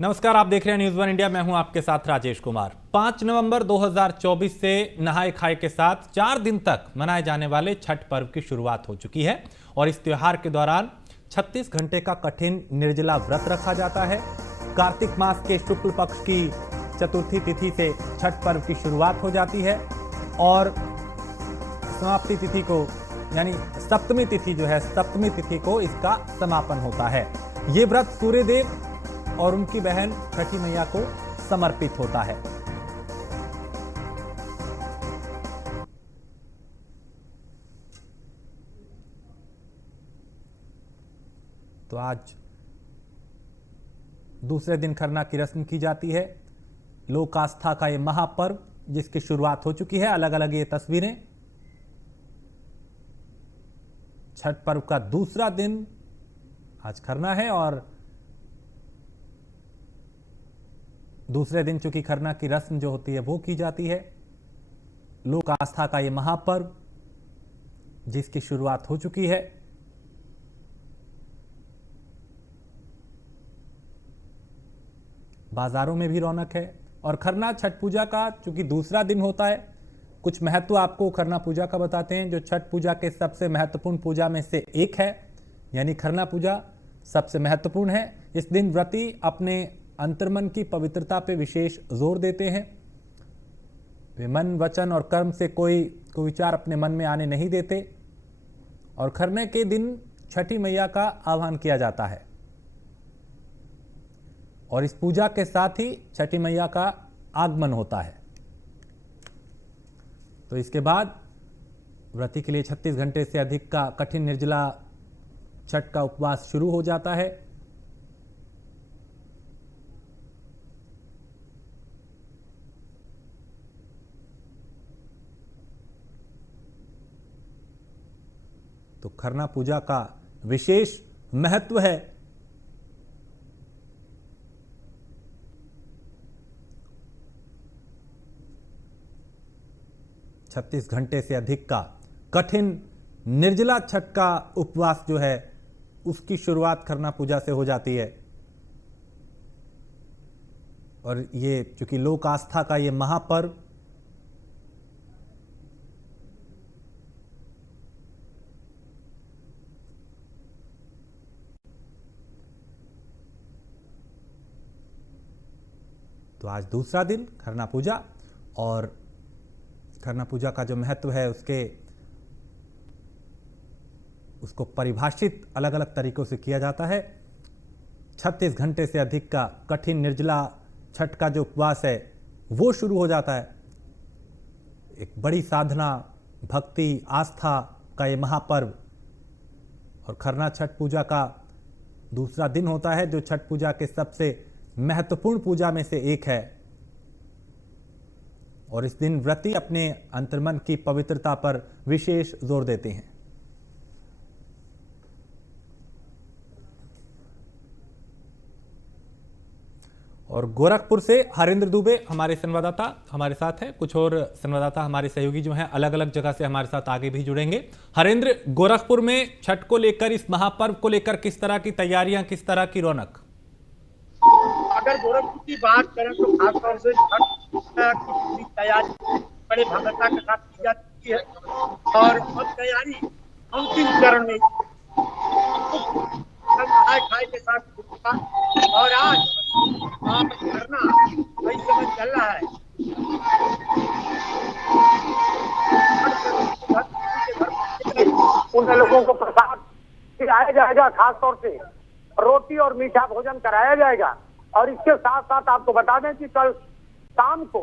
नमस्कार, आप देख रहे हैं न्यूज़ वन इंडिया। मैं हूं आपके साथ राजेश कुमार। 5 नवंबर 2024 से नहाय खाए के साथ 4 दिन तक मनाए जाने वाले छठ पर्व की शुरुआत हो चुकी है और इस त्योहार के दौरान 36 घंटे का कठिन निर्जला व्रत रखा जाता है। कार्तिक मास के शुक्ल पक्ष की चतुर्थी तिथि से छठ पर्व की शुरुआत हो जाती है और समाप्ति तिथि को यानी सप्तमी तिथि जो है, सप्तमी तिथि को इसका समापन होता है। ये व्रत सूर्यदेव और उनकी बहन छठी मैया को समर्पित होता है। तो आज दूसरे दिन खरना की रस्म की जाती है। लोक आस्था का ये महापर्व जिसकी शुरुआत हो चुकी है। अलग अलग ये तस्वीरें। छठ पर्व का दूसरा दिन आज खरना है और दूसरे दिन चूंकि खरना की रस्म जो होती है वो की जाती है। लोक आस्था का ये महापर्व जिसकी शुरुआत हो चुकी है। बाजारों में भी रौनक है और खरना छठ पूजा का चूंकि दूसरा दिन होता है, कुछ महत्व आपको खरना पूजा का बताते हैं। जो छठ पूजा के सबसे महत्वपूर्ण पूजा में से एक है, यानी खरना पूजा सबसे महत्वपूर्ण है। इस दिन व्रती अपने अंतर्मन की पवित्रता पे विशेष जोर देते हैं। वे मन, वचन और कर्म से कोई कुविचार अपने मन में आने नहीं देते और खरने के दिन छठी मैया का आह्वान किया जाता है और इस पूजा के साथ ही छठी मैया का आगमन होता है। तो इसके बाद व्रती के लिए 36 घंटे से अधिक का कठिन निर्जला छठ का उपवास शुरू हो जाता है। तो खरना पूजा का विशेष महत्व है। छत्तीस घंटे से अधिक का कठिन निर्जला छठ का उपवास जो है उसकी शुरुआत खरना पूजा से हो जाती है और ये चूंकि लोक आस्था का ये महापर्व तो आज दूसरा दिन खरना पूजा और खरना पूजा का जो महत्व है उसको परिभाषित अलग अलग तरीकों से किया जाता है। 36 घंटे से अधिक का कठिन निर्जला छठ का जो उपवास है वो शुरू हो जाता है। एक बड़ी साधना, भक्ति, आस्था का ये महापर्व और खरना छठ पूजा का दूसरा दिन होता है जो छठ पूजा के सबसे महत्वपूर्ण पूजा में से एक है और इस दिन व्रती अपने अंतर्मन की पवित्रता पर विशेष जोर देते हैं। और गोरखपुर से हरेंद्र दुबे हमारे संवाददाता हमारे साथ हैं। कुछ और संवाददाता हमारे सहयोगी जो हैं अलग अलग जगह से हमारे साथ आगे भी जुड़ेंगे। हरेंद्र, गोरखपुर में छठ को लेकर, इस महापर्व को लेकर किस तरह की तैयारियां, किस तरह की रौनक? अगर गोरखपुर की बात करें तो खासतौर से छठ की पूरी तैयारी बड़े भव्यता के साथ की जाती है और अब तैयारी अंतिम चरण में नहाय खाए के साथ और आज खरना वही समय चल रहा है। उन लोगों को प्रसाद खिलाया जाएगा, खासतौर से रोटी और मीठा भोजन कराया जाएगा और इसके साथ साथ आपको बता दें कि कल शाम को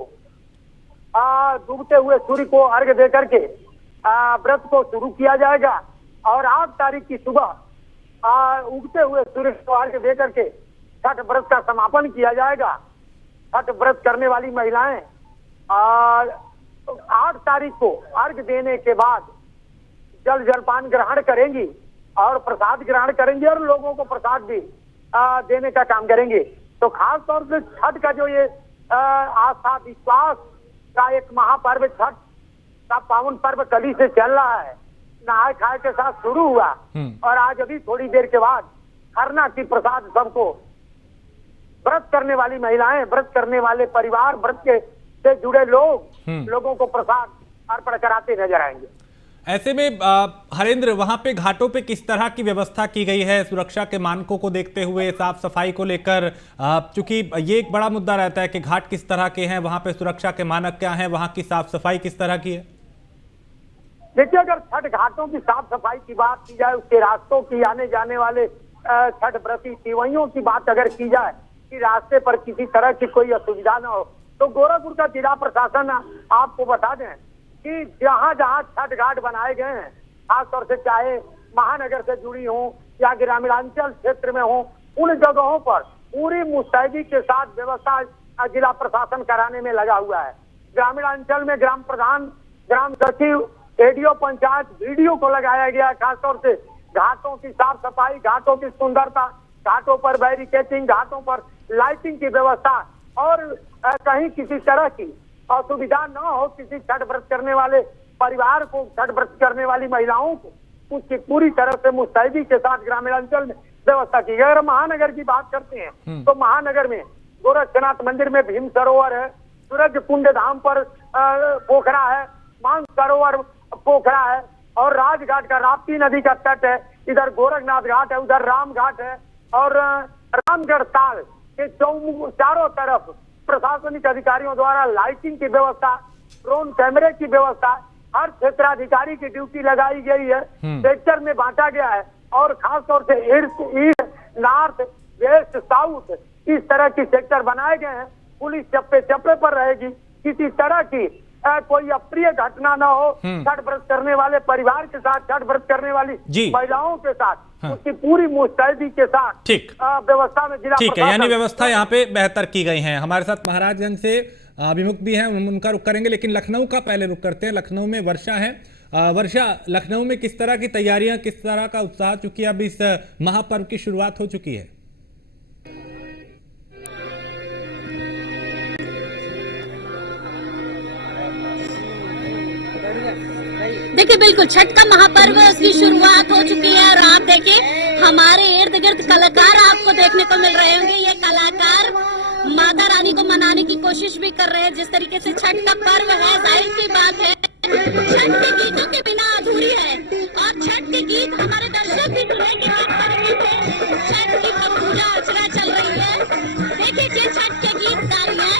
डूबते हुए सूर्य को अर्घ्य देकर के व्रत को शुरू किया जाएगा और 8 तारीख की सुबह उगते हुए सूर्य को अर्घ्य देकर के छठ व्रत का समापन किया जाएगा। छठ व्रत करने वाली महिलाएं 8 तारीख को अर्घ्य देने के बाद जल जलपान ग्रहण करेंगी और प्रसाद ग्रहण करेंगे और लोगों को प्रसाद भी देने का काम करेंगे। तो खास तौर से छठ का जो ये आस्था विश्वास का एक महापर्व, छठ का पावन पर्व कल ही से चल रहा है। नहाए खाए के साथ शुरू हुआ और आज अभी थोड़ी देर के बाद खरना की प्रसाद सबको व्रत करने वाली महिलाएं, व्रत करने वाले परिवार, व्रत के से जुड़े लोगों को प्रसाद अर्पण कराते नजर आएंगे। ऐसे में हरेंद्र, वहां पे घाटों पे किस तरह की व्यवस्था की गई है सुरक्षा के मानकों को देखते हुए, साफ सफाई को लेकर? चूंकि ये एक बड़ा मुद्दा रहता है कि घाट किस तरह के हैं, वहां पे सुरक्षा के मानक क्या हैं, वहां की साफ सफाई किस तरह की है? देखिए, अगर छठ घाटों की साफ सफाई की बात की जाए, उसके रास्तों की, आने जाने वाले छठ व्रती तिवैयों की बात अगर की जाए कि रास्ते पर किसी तरह की कोई असुविधा न हो, तो गोरखपुर का जिला प्रशासन आपको बता दें कि जहां जहां छठ घाट बनाए गए हैं, खासतौर से चाहे महानगर से जुड़ी हो या ग्रामीणांचल क्षेत्र में हो, उन जगहों पर पूरी मुस्तैदी के साथ व्यवस्था जिला प्रशासन कराने में लगा हुआ है। ग्रामीणांचल में ग्राम प्रधान, ग्राम सचिव, एडीओ पंचायत, बीडीओ को लगाया गया है। खासतौर से घाटों की साफ सफाई, घाटों की सुंदरता, घाटों पर बैरिकेडिंग, घाटों पर लाइटिंग की व्यवस्था, और कहीं किसी तरह की असुविधा न हो किसी छठ व्रत करने वाले परिवार को, छठ व्रत करने वाली महिलाओं को, उसकी पूरी तरह से मुस्तैदी के साथ ग्रामीणांचल में व्यवस्था की गई। अगर महानगर की बात करते हैं तो महानगर में गोरक्षनाथ मंदिर में भीम सरोवर है, सूरज कुंड धाम पर पोखरा है, मान सरोवर पोखरा है, और राजघाट का राप्ती नदी का तट है, इधर गोरखनाथ घाट है, उधर राम घाट है, और रामगढ़ ताल के चारों तरफ प्रशासनिक अधिकारियों द्वारा लाइटिंग की व्यवस्था, ड्रोन कैमरे की व्यवस्था, हर क्षेत्राधिकारी की ड्यूटी लगाई गई है, सेक्टर में बांटा गया है, और खासतौर से ईस्ट, नॉर्थ, वेस्ट, साउथ, इस तरह की सेक्टर बनाए गए हैं। पुलिस चप्पे चप्पे पर रहेगी, किसी तरह की कोई अप्रिय घटना न हो। छठ व्रत करने वाले परिवार के साथ, छठ व्रत करने वाली महिलाओं के साथ उसकी पूरी मुस्तैदी के साथ ठीक व्यवस्था में जिला ठीक है, यानी व्यवस्था यहाँ पे बेहतर की गई है। हमारे साथ महाराजगंज से अभिमुख भी हैं, हम उनका रुख करेंगे, लेकिन लखनऊ का पहले रुख करते हैं। लखनऊ में वर्षा है। वर्षा, लखनऊ में किस तरह की तैयारियां, किस तरह का उत्साह, चूंकि अब इस महापर्व की शुरुआत हो चुकी है? देखिए, बिल्कुल छठ का महापर्व की शुरुआत हो चुकी है, और आप देखिए हमारे इर्द गिर्द कलाकार आपको देखने को मिल रहे होंगे। ये कलाकार माता रानी को मनाने की कोशिश भी कर रहे हैं। जिस तरीके से छठ का पर्व है, जाहिर सी बात है छठ के गीतों के बिना अधूरी है, और छठ के गीत हमारे दर्शक भी सुनेंगे किस तरीके से छठ की पूजा अर्चना चल रही है। देखिए कि छठ के गीत गा रही है।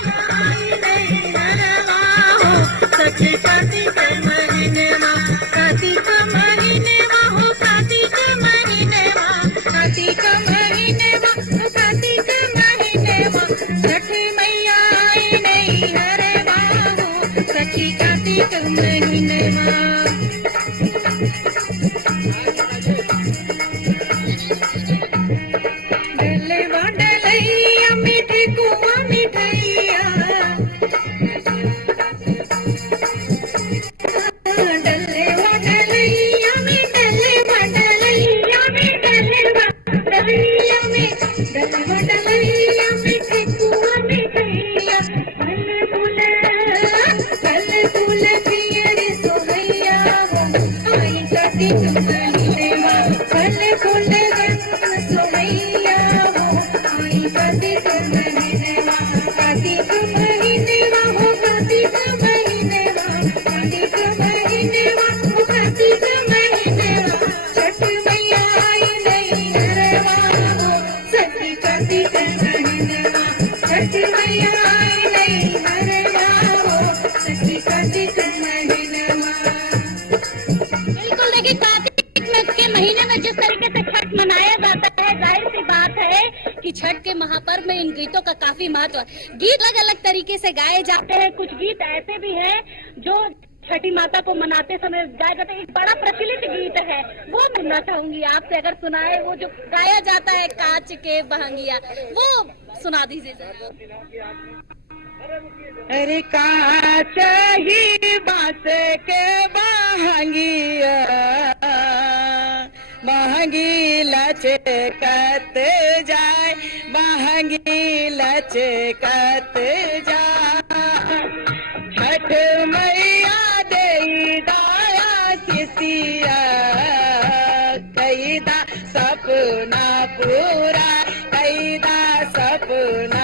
जिस तरीके से छठ मनाया जाता है, जाहिर सी बात है कि छठ के महापर्व में इन गीतों का काफी महत्व है। गीत अलग अलग तरीके से गाए जाते हैं। कुछ गीत ऐसे भी हैं जो छठी माता को मनाते समय गाया जाता है। एक बड़ा प्रचलित गीत है, वो सुनना चाहूंगी आपसे, अगर सुनाए, वो जो गाया जाता है कांच के बहंगिया, वो सुना दीजिए। अरे कांच ही बांस के बहंगिया, महंगी लचकत जाए, महंगी लचकत जाए। छठ मैया दे दाया किसिया, कैदा सपना पूरा, कैदा सपना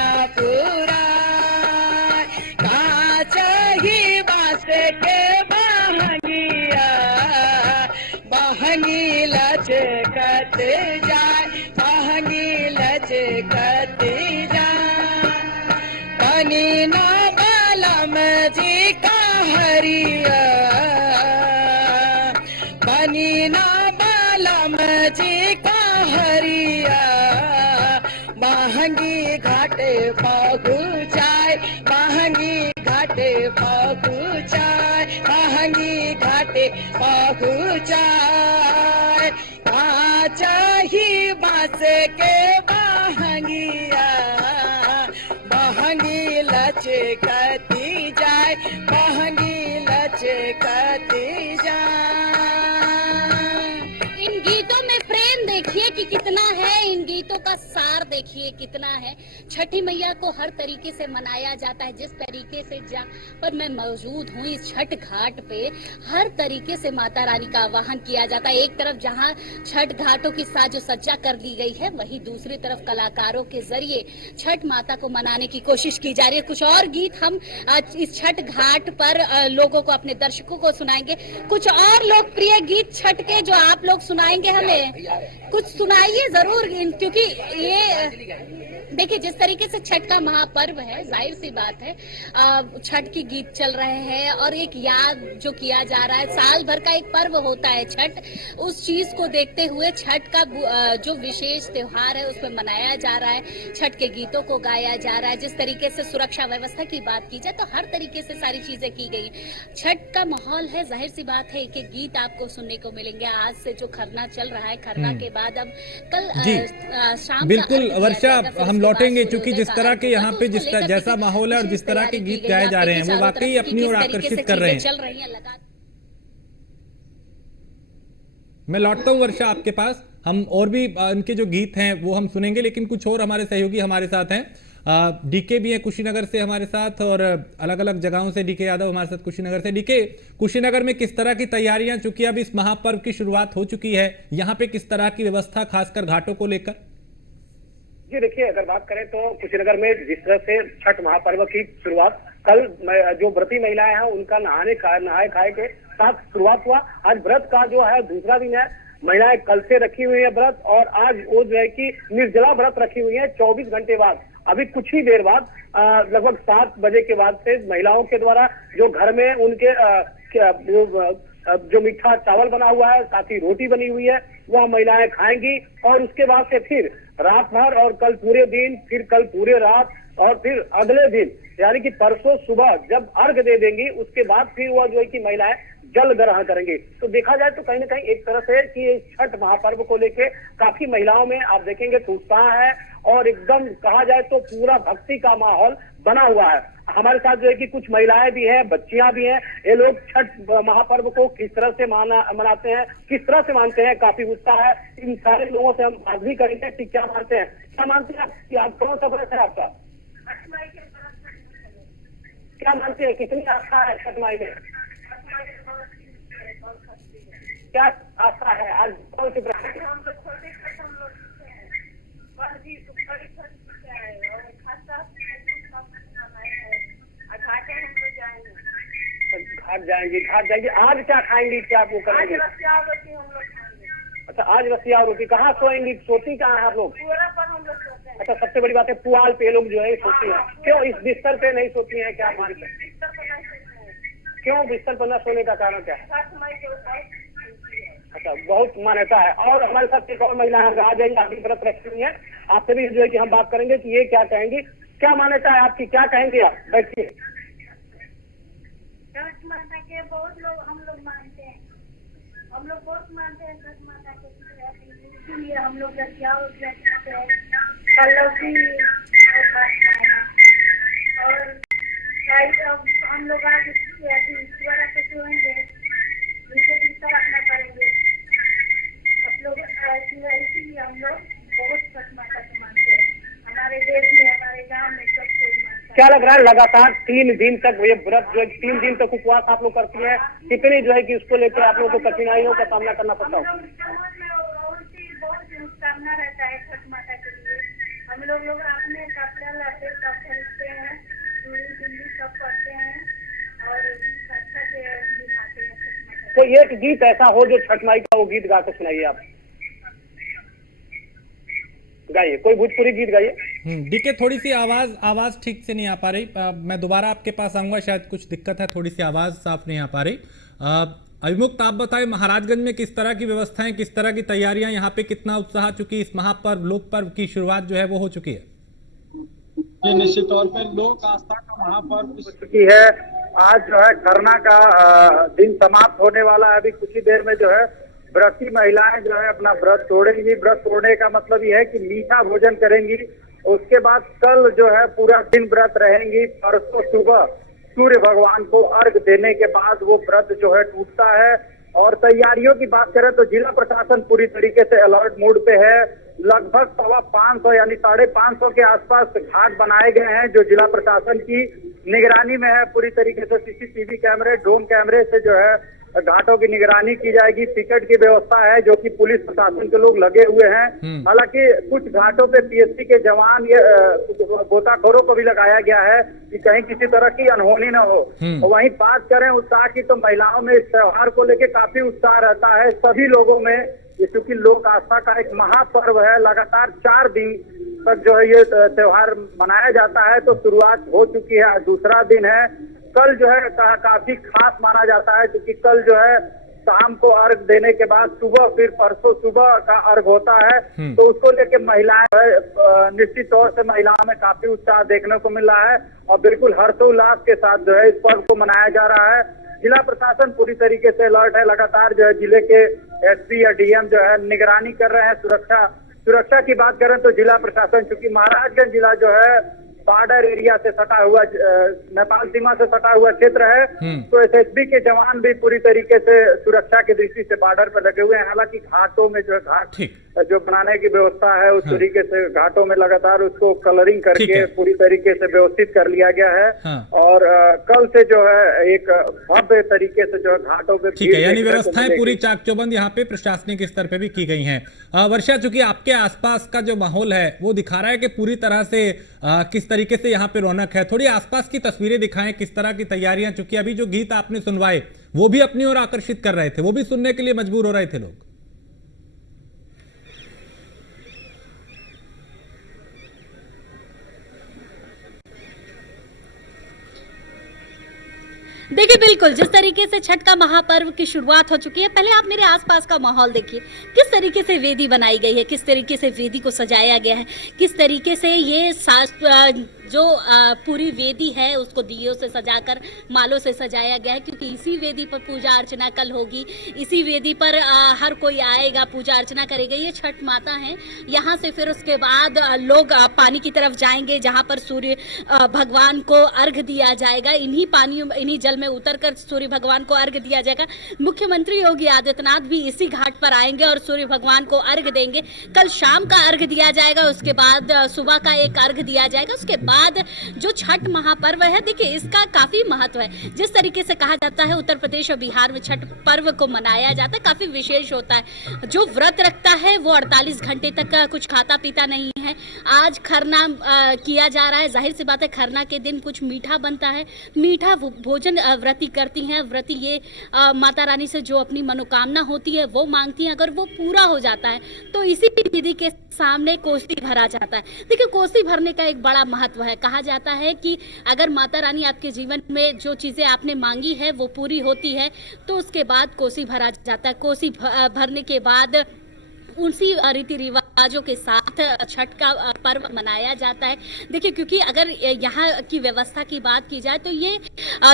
घाटे पहुँचाए, महंगी घाटे पहुँचाए, महंगी घाटे पहुँचाए। कांच ही बांस के महंगिया, महंगी लचकती जाए, महंगी लचकती जाए। इन गीतों में प्रेम देखिए कि कितना है, इन गीतों का सार देखिए कितना है। छठी मैया को हर तरीके से मनाया जाता है। जिस तरीके से जहाँ पर मैं मौजूद हूँ इस छठ घाट पे, हर तरीके से माता रानी का आवाहन किया जाता है। एक तरफ जहाँ छठ घाटों की साजो सज्जा कर ली गई है, वहीं दूसरी तरफ कलाकारों के जरिए छठ माता को मनाने की कोशिश की जा रही है। कुछ और गीत हम आज इस छठ घाट पर लोगों को, अपने दर्शकों को सुनाएंगे। कुछ और लोकप्रिय गीत छठ के जो आप लोग सुनाएंगे हमें, कुछ सुनाइए जरूर, क्योंकि ये देखिए जिस तरीके से छठ का महापर्व है, जाहिर सी बात है छठ के गीत चल रहे हैं और एक याद जो किया जा रहा है। साल भर का एक पर्व होता है छठ, उस चीज को देखते हुए छठ का जो विशेष त्योहार है उसमें मनाया जा रहा है। छठ के गीतों को गाया जा रहा है। जिस तरीके से सुरक्षा व्यवस्था की बात की जाए तो हर तरीके से सारी चीजें की गई। छठ का माहौल है, जाहिर सी बात है एक एक गीत आपको सुनने को मिलेंगे। आज से जो खरना चल रहा है, खरना के बाद अब कल शाम बिल्कुल वर्षा, हम लौटेंगे चूंकि जिस तरह के यहाँ पे जैसा माहौल है और जिस तरह के गीत गाए जा रहे हैं वो वाकई अपनी ओर आकर्षित कर रहे हैं। मैं लौटता हूँ वर्षा आपके पास, हम और भी इनके जो गीत हैं वो हम सुनेंगे, लेकिन कुछ और हमारे सहयोगी हमारे साथ हैं। डीके भी है कुशीनगर से हमारे साथ और अलग अलग जगहों से डीके यादव हमारे साथ कुशीनगर से। डीके, कुशीनगर में किस तरह की तैयारियां, चूंकि अब इस महापर्व की शुरुआत हो चुकी है, यहाँ पे किस तरह की व्यवस्था खासकर घाटों को लेकर? जी देखिए, अगर बात करें तो कुशीनगर में जिस तरह से छठ महापर्व की शुरुआत कल जो व्रती महिलाएं हैं उनका नहाए खाए के साथ शुरुआत हुआ। आज व्रत का जो है दूसरा दिन है। महिलाएं कल से रखी हुई है व्रत और आज वो जो है कि निर्जला व्रत रखी हुई है। 24 घंटे बाद, अभी कुछ ही देर बाद लगभग 7 बजे के बाद से महिलाओं के द्वारा जो घर में उनके जो मीठा चावल बना हुआ है, साथ ही रोटी बनी हुई है, वह महिलाएं खाएंगी और उसके बाद से फिर रात भर और कल पूरे दिन, फिर कल पूरे रात और फिर अगले दिन यानी कि परसों सुबह जब अर्घ दे देंगी उसके बाद फिर वह जो है कि महिलाएं जल ग्रहण करेंगे। तो देखा जाए तो कहीं ना कहीं एक तरह से कि छठ महापर्व को लेके काफी महिलाओं में आप देखेंगे तो उत्साह है और एकदम कहा जाए तो पूरा भक्ति का माहौल बना हुआ है। हमारे साथ जो है कि कुछ महिलाएं भी हैं, बच्चियां भी हैं। ये लोग छठ महापर्व को किस तरह से मनाते हैं, किस तरह से मानते हैं, काफी उत्साह है। इन सारे लोगों से हम बात भी करेंगे कि क्या मानते हैं, क्या मानते हैं कि आप कौन सा व्रत है आपका, क्या मानते हैं, कितनी आस्था है छठ माई में, क्या आस्था है, आज कौन सी व्रत है? घाट जाएंगे। आज क्या खाएंगी, क्या वो करेंगे? अच्छा, आज रसिया रोटी। कहाँ सोएंगी, सोती कहाँ है आप लोग? अच्छा, सबसे बड़ी बात है पुआल पे लोग जो है सोती है। क्यों इस बिस्तर पे नहीं सोती है, क्या क्यों बिस्तर पर न सोने का कारण क्या है? अच्छा, बहुत मान्यता है। और हमारे साथ एक और महिला है, आ जाइए, आपकी व्रत रखी हुई है, आपसे भी जो है कि हम बात करेंगे कि ये क्या कहेंगी, क्या मान्यता है आपकी, क्या कहेंगे आप? बैठिए। छठ माता के बहुत लोग हम लोग मानते हैं, हम लोग बहुत मानते हैं छठ माता के, इसीलिए हम लोग और हम लोग आज ईश्वर पे सोएंगे, उनके बिस्तर अपना करेंगे सब लोग, इसीलिए हम लोग बहुत छठ माता को मानते हैं। हमारे देश में, हमारे गाँव में सब कोई मानता है। क्या लग रहा है, लगातार 3 दिन तक ये व्रत जो है 3 दिन तक उपवास आप लोग करती हैं, कितनी जो है कि उसको लेकर आप लोगों को कठिनाइयों का सामना करना पड़ता है? बहुत सामना रहता है छठ माता के लिए। हम लोग अपने कपड़े लाते सब खरीदते हैं, चूड़ी बिंदी सब करते हैं और अच्छा से दिखाते हैं छठ माता। तो एक गीत ऐसा हो जो छठ माई का, वो गीत गा के सुनाइए आप, गाइए, कोई भोजपुरी गीत गाइए। डीके, थोड़ी सी आवाज ठीक से नहीं आ पा रही। मैं दोबारा आपके पास आऊंगा, शायद कुछ दिक्कत है, थोड़ी सी आवाज साफ नहीं आ पा रही। अभिमुक्त, आप बताएं महाराजगंज में किस तरह की व्यवस्थाएं, किस तरह की तैयारियां, यहाँ पे कितना उत्साह, चूंकि इस महापर्व लोक पर्व की शुरुआत जो है वो हो चुकी है? ये निश्चित तौर पे लोक आस्था का महापर्व हो चुकी है। आज जो है खरना का दिन समाप्त होने वाला है। अभी कुछ ही देर में जो है व्रती महिलाएं जो है अपना व्रत तोड़ेंगी। व्रत तोड़ने का मतलब ये है कि मीठा भोजन करेंगी। उसके बाद कल जो है पूरा दिन व्रत रहेंगी। परसों सुबह सूर्य भगवान को अर्घ देने के बाद वो व्रत जो है टूटता है। और तैयारियों की बात करें तो जिला प्रशासन पूरी तरीके से अलर्ट मोड पे है। लगभग 550 यानी 550 के आसपास घाट बनाए गए हैं जो जिला प्रशासन की निगरानी में है। पूरी तरीके से सीसीटीवी कैमरे, ड्रोन कैमरे से जो है घाटों की निगरानी की जाएगी। टिकट की व्यवस्था है जो कि पुलिस प्रशासन के लोग लगे हुए हैं। हालांकि कुछ घाटों पे पीएससी के जवान गोताखोरों को भी लगाया गया है कि कहीं किसी तरह की अनहोनी न हो। वहीं बात करें उत्साह की तो महिलाओं में इस त्योहार को लेकर काफी उत्साह रहता है सभी लोगों में। ये चूंकि लोक आस्था का एक महापर्व है, लगातार 4 दिन तक जो है ये त्योहार मनाया जाता है। तो शुरुआत हो चुकी है, आज दूसरा दिन है। कल जो है काफी खास माना जाता है क्योंकि कल जो है शाम को अर्घ देने के बाद सुबह फिर परसों सुबह का अर्घ होता है। तो उसको लेके महिलाएं निश्चित तौर से महिलाओं में काफी उत्साह देखने को मिल रहा है और बिल्कुल हर्षोल्लास के साथ जो है इस पर्व को मनाया जा रहा है। जिला प्रशासन पूरी तरीके से अलर्ट है। लगातार जो है जिले के एसपी या डीएम जो है निगरानी कर रहे हैं। सुरक्षा की बात करें तो जिला प्रशासन चूंकि महाराजगंज जिला जो है बॉर्डर एरिया से सटा हुआ नेपाल सीमा से सटा हुआ क्षेत्र है। तो एसएसबी के जवान भी पूरी तरीके से सुरक्षा की दृष्टि से बॉर्डर पर लगे हुए हैं। हालांकि घाटों में जो है घाट जो बनाने की व्यवस्था है उस तरीके से घाटों में लगातार उसको कलरिंग करके पूरी तरीके से व्यवस्थित कर लिया गया है। और कल से जो है एक भव्य तरीके से जो है घाटों पे ठीक है, यानी व्यवस्थाएं पूरी चाक चौबंद यहाँ पे प्रशासनिक स्तर पे भी की गई हैं। वर्षा, चूंकि आपके आसपास का जो माहौल है वो दिखा रहा है कि पूरी तरह से किस तरीके से यहाँ पे रौनक है। थोड़ी आसपास की तस्वीरें दिखाएं, किस तरह की तैयारियां, चूंकि अभी जो गीत आपने सुनवाए वो भी अपनी ओर आकर्षित कर रहे थे, वो भी सुनने के लिए मजबूर हो रहे थे लोग। देखिए बिल्कुल जिस तरीके से छठ का महापर्व की शुरुआत हो चुकी है, पहले आप मेरे आसपास का माहौल देखिए, किस तरीके से वेदी बनाई गई है, किस तरीके से वेदी को सजाया गया है, किस तरीके से ये जो पूरी वेदी है उसको दियों से सजाकर मालों से सजाया गया है, क्योंकि इसी वेदी पर पूजा अर्चना कल होगी। इसी वेदी पर हर कोई आएगा, पूजा अर्चना करेगा। ये छठ माता है। यहाँ से फिर उसके बाद लोग पानी की तरफ जाएंगे जहाँ पर सूर्य भगवान को अर्घ दिया जाएगा। इन्हीं जल में उतरकर सूर्य भगवान को अर्घ दिया जाएगा। मुख्यमंत्री योगी आदित्यनाथ भी इसी घाट पर आएंगे और सूर्य भगवान को अर्घ देंगे। कल शाम का अर्घ दिया जाएगा, उसके बाद सुबह का एक अर्घ दिया जाएगा। उसके बाद जो छठ महापर्व है, देखिए इसका काफी महत्व है। जिस तरीके से कहा जाता है उत्तर प्रदेश और बिहार में छठ पर्व को मनाया जाता है, काफी विशेष होता है। जो व्रत रखता है वो 48 घंटे तक कुछ खाता पीता नहीं है। आज खरना किया जा रहा है। जाहिर सी बात है खरना के दिन कुछ मीठा बनता है। मीठा भोजन व्रती करती हैं। व्रती ये माता रानी से जो अपनी मनोकामना होती है वो मांगती हैं। अगर वो पूरा हो जाता है तो इसी विधि के सामने कोसी भरा जाता है। देखिए कोसी भरने का एक बड़ा महत्व है। कहा जाता है कि अगर माता रानी आपके जीवन में जो चीजें आपने मांगी है वो पूरी होती है तो उसके बाद कोसी भरा जाता है। कोसी भरने के बाद उसी रीति रिवाजों के साथ छठ का पर्व मनाया जाता है। देखिए क्योंकि अगर यहाँ की व्यवस्था की बात की जाए तो ये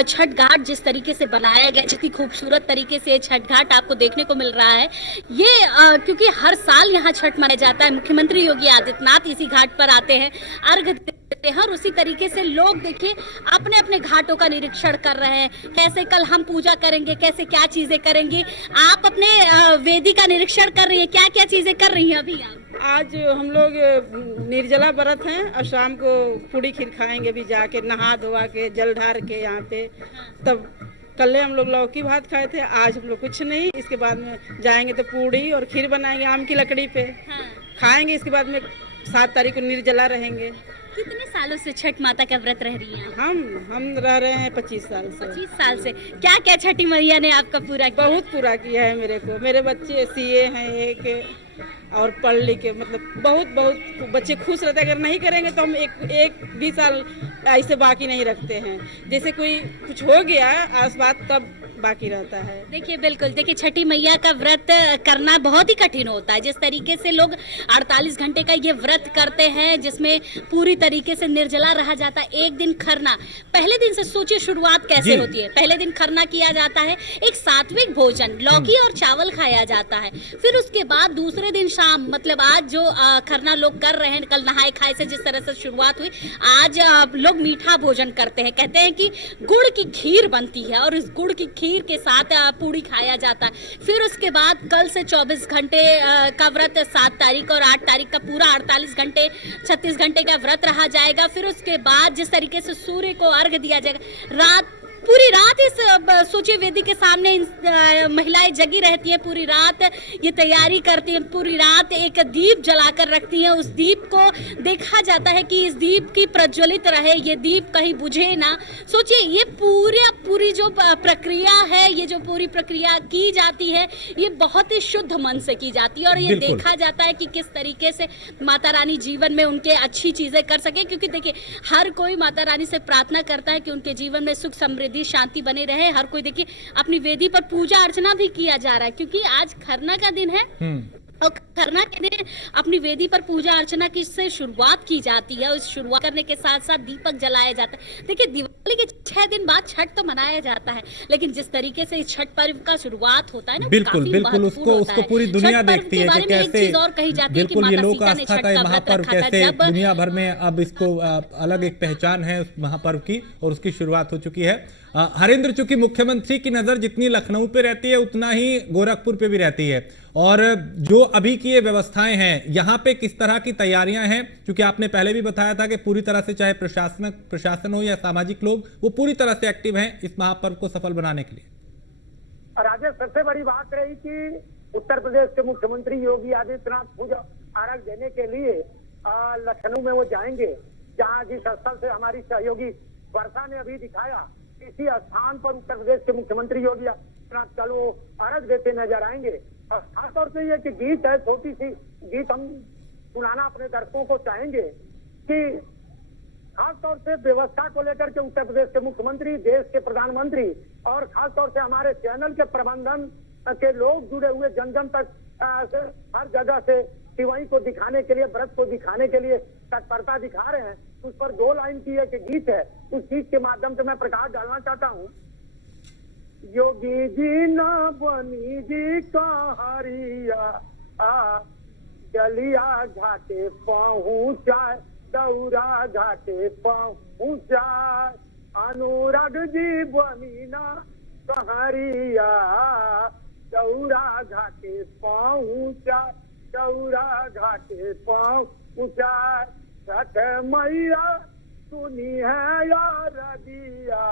छठ घाट जिस तरीके से बनाया गया, जितनी खूबसूरत तरीके से छठ घाट आपको देखने को मिल रहा है, ये क्योंकि हर साल यहाँ छठ मनाया जाता है। मुख्यमंत्री योगी आदित्यनाथ इसी घाट पर आते हैं, अर्घ देते हैं और उसी तरीके से लोग देखिए अपने अपने घाटों का निरीक्षण कर रहे हैं। कैसे कल हम पूजा करेंगे, कैसे क्या चीजें करेंगे। आप अपने वेदी का निरीक्षण कर रही है, क्या क्या चीजें कर रही हैं अभी आप? आज हम लोग निर्जला व्रत हैं और शाम को पूड़ी खीर खाएंगे भी जाके, नहा धोवा के जल ढार के यहाँ पे। तब कल हम लोग लौकी भात खाए थे, आज हम लोग कुछ नहीं। इसके बाद में जाएंगे तो पूड़ी और खीर बनाएंगे आम की लकड़ी पे खाएंगे। इसके बाद में 7 तारीख को निर्जला रहेंगे। कितने सालों से छठ माता का व्रत रह रही हैं? हम रह रहे हैं 25 साल से। 25 साल से क्या क्या छठी मैया ने आपका पूरा किया? बहुत पूरा किया है मेरे को। मेरे बच्चे सीए हैं, एक और पढ़ लिख के मतलब बहुत बहुत बच्चे खुश रहते हैं। अगर नहीं करेंगे तो हम एक 20 साल ऐसे बाकी नहीं रखते हैं। जैसे कोई कुछ हो गया आस बात तब बाकी रहता है। देखिए बिल्कुल, देखिए छठी मैया का व्रत करना बहुत ही कठिन होता है। जिस तरीके से लोग 48 घंटे का ये व्रत करते हैं जिसमें पूरी तरीके से निर्जला रहा जाता है। एक दिन खरना, पहले दिन से सोचिए शुरुआत कैसे होती है। पहले दिन खरना किया जाता है, एक सात्विक भोजन लौकी और चावल खाया जाता है। फिर उसके बाद दूसरे दिन शाम, मतलब आज जो खरना लोग कर रहे हैं, कल नहाए खाए से जिस तरह से शुरुआत हुई, आज लोग मीठा भोजन करते हैं। कहते हैं कि गुड़ की खीर बनती है और इस गुड़ की खीर के साथ पूड़ी खाया जाता है। फिर उसके बाद कल से 24 घंटे का व्रत, 7 तारीख और 8 तारीख का पूरा 48 घंटे 36 घंटे का व्रत रहा जाएगा। फिर उसके बाद जिस तरीके से सूर्य को अर्घ दिया जाएगा, पूरी रात इस सोचिए वेदी के सामने महिलाएं जगी रहती हैं, पूरी रात ये तैयारी करती हैं, पूरी रात एक दीप जलाकर रखती हैं। उस दीप को देखा जाता है कि इस दीप की प्रज्वलित रहे, ये दीप कहीं बुझे ना। सोचिए ये पूरी जो प्रक्रिया है, ये जो पूरी प्रक्रिया की जाती है, ये बहुत ही शुद्ध मन से की जाती है और ये देखा जाता है कि किस तरीके से माता रानी जीवन में उनके अच्छी चीजें कर सके। क्योंकि देखिए हर कोई माता रानी से प्रार्थना करता है कि उनके जीवन में सुख समृद्धि शांति बने रहे। हर कोई देखिए अपनी वेदी पर पूजा अर्चना भी किया जा रहा है, क्योंकि आज खरना का दिन है और खरना के दिन अपनी वेदी पर पूजा अर्चना की से शुरुआत की जाती है। उस शुरुआत करने के साथ साथ दीपक जलाया जाता है। देखिए दिवाली के 6 दिन बाद छठ तो मनाया जाता है, लेकिन जिस तरीके से इस छठ पर्व का शुरुआत होता है ना, बिल्कुल बिल्कुल उसको पूरी दुनिया देखती है कि कैसे और कही जाती है कि बिल्कुल ये माता लोक सीता ने आस्था छठ का ये का व्रत महापर्व रखा था। कैसे जब दुनिया भर में अब इसको अलग एक पहचान है उस महापर्व की और उसकी शुरुआत हो चुकी है। हरेंद्र, चूंकि मुख्यमंत्री की नजर जितनी लखनऊ पे रहती है उतना ही गोरखपुर पे भी रहती है, और जो अभी की ये व्यवस्थाएं हैं यहाँ पे किस तरह की तैयारियां हैं, क्योंकि आपने पहले भी बताया था कि पूरी तरह से चाहे प्रशासन हो या सामाजिक लोग, वो पूरी तरह से एक्टिव हैं इस महापर्व को सफल बनाने के लिए। राजेश, सबसे बड़ी बात रही कि उत्तर प्रदेश के मुख्यमंत्री योगी आदित्यनाथ पूजा अर्घ देने के लिए लखनऊ में वो जाएंगे, जहाँ जिस स्थल से हमारी सहयोगी वर्षा ने अभी दिखाया, इसी स्थान पर उत्तर प्रदेश के मुख्यमंत्री योगी आदित्यनाथ कल वो अर्घ देते नजर आएंगे। और खासतौर से ये कि गीत है, छोटी सी गीत हम सुनाना अपने दर्शकों को चाहेंगे कि खासतौर से व्यवस्था को लेकर के उत्तर प्रदेश के मुख्यमंत्री, देश के प्रधानमंत्री और खासतौर से हमारे चैनल के प्रबंधन के लोग जुड़े हुए जन जन तक हर जगह से शिवाई को दिखाने के लिए, व्रत को दिखाने के लिए तत्परता दिखा रहे हैं। उस पर 2 लाइन की एक गीत है, उस गीत के माध्यम से मैं प्रकाश डालना चाहता हूँ। योगी जी ना बनी जी कहारिया गलिया घाटे पहुँचाए, दौरा घाटे पहुँचाए, अनुराग जी बनी ना कहारिया दौरा घाटे पहुँचाए, दौरा घाटे पहुँचाए। छठ मैया सुनी है यार दिया,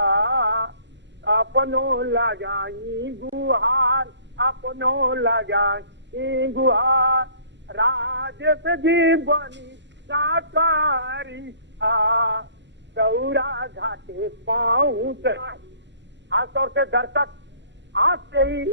अपनो लगाई गुहार, अपनो लगाई गुहार। राजेश जी बनी साकारी दौरा घाटे पहुँच। खासतौर से दर्शक आज से ही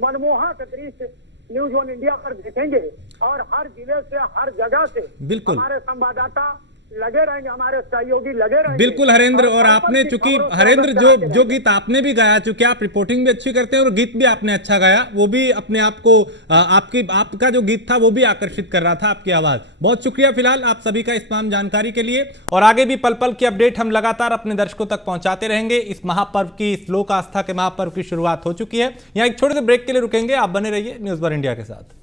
मनमोहक दृश्य न्यूज़ 1 इंडिया पर देखेंगे और हर जिले से, हर जगह से बिल्कुल हमारे संवाददाता लगे रहेंगे, हमारे सहयोगी लगे रहेंगे। बिल्कुल हरेंद्र, और आपने चूंकि हरेंद्र जो गीत आपने भी गाया, चूंकि आप रिपोर्टिंग भी अच्छी करते हैं और गीत भी आपने अच्छा गाया, वो भी अपने आप को आपका जो गीत था वो भी आकर्षित कर रहा था, आपकी आवाज। बहुत शुक्रिया फिलहाल आप सभी का इस तमाम जानकारी के लिए, और आगे भी पल पल की अपडेट हम लगातार अपने दर्शकों तक पहुंचाते रहेंगे। इस महापर्व की, इस लोक आस्था के महापर्व की शुरुआत हो चुकी है। यहाँ एक छोटे से ब्रेक के लिए रुकेंगे, आप बने रहिए न्यूज़ 1 इंडिया के साथ।